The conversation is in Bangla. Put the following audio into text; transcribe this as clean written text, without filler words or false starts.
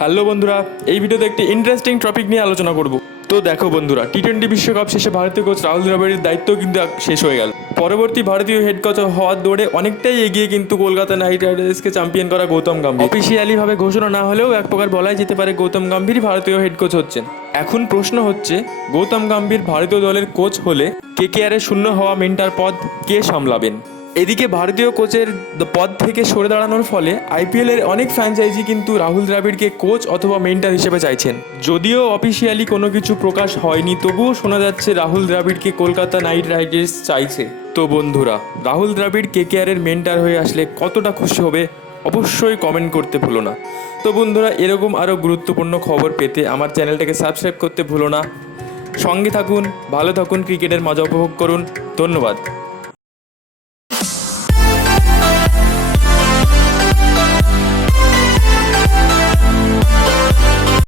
হ্যালো বন্ধুরা, এই ভিডিওতে একটি ইন্টারেস্টিং টপিক নিয়ে আলোচনা করব। তো দেখো বন্ধুরা, টি-20 বিশ্বকাপ শেষে ভারতীয় কোচ রাহুল দ্রাবিড়ের দায়িত্ব কিন্তু শেষ হয়ে গেল। পরবর্তী ভারতীয় হেড কোচ হওয়ার দৌড়ে অনেকটাই এগিয়ে কিন্তু কলকাতা নাইট রাইডার্সকে চ্যাম্পিয়ন করা গৌতম গম্ভীর। অফিসিয়ালি ভাবে ঘোষণা না হলেও এক প্রকার বলাই যেতে পারে গৌতম গম্ভীর ভারতীয় হেড কোচ হচ্ছেন। এখন প্রশ্ন হচ্ছে, গৌতম গম্ভীর ভারতীয় দলের কোচ হলে কেকেআরের শূন্য হওয়া মেন্টার পদ কে সামলাবেন? এদিকে ভারতীয় কোচের পদ থেকে সরে দাঁড়ানোর ফলে আইপিএলের অনেক ফ্র্যাঞ্চাইজি কিন্তু রাহুল দ্রাবিড়কে কোচ অথবা মেন্টর হিসেবে চাইছেন। যদিও অফিসিয়ালি কোনো কিছু প্রকাশ হয়নি, তবুও শোনা যাচ্ছে রাহুল দ্রাবিড়কে কলকাতা নাইট রাইডার্স চাইছে। তো বন্ধুরা, রাহুল দ্রাবিড় কেকেআরের মেন্টর হয়ে আসলে কতটা খুশি হবে অবশ্যই কমেন্ট করতে ভুলো না। তো বন্ধুরা, এরকম আরও গুরুত্বপূর্ণ খবর পেতে আমার চ্যানেলটাকে সাবস্ক্রাইব করতে ভুলো না। সঙ্গে থাকুন, ভালো থাকুন, ক্রিকেটের মজা উপভোগ করুন। ধন্যবাদ।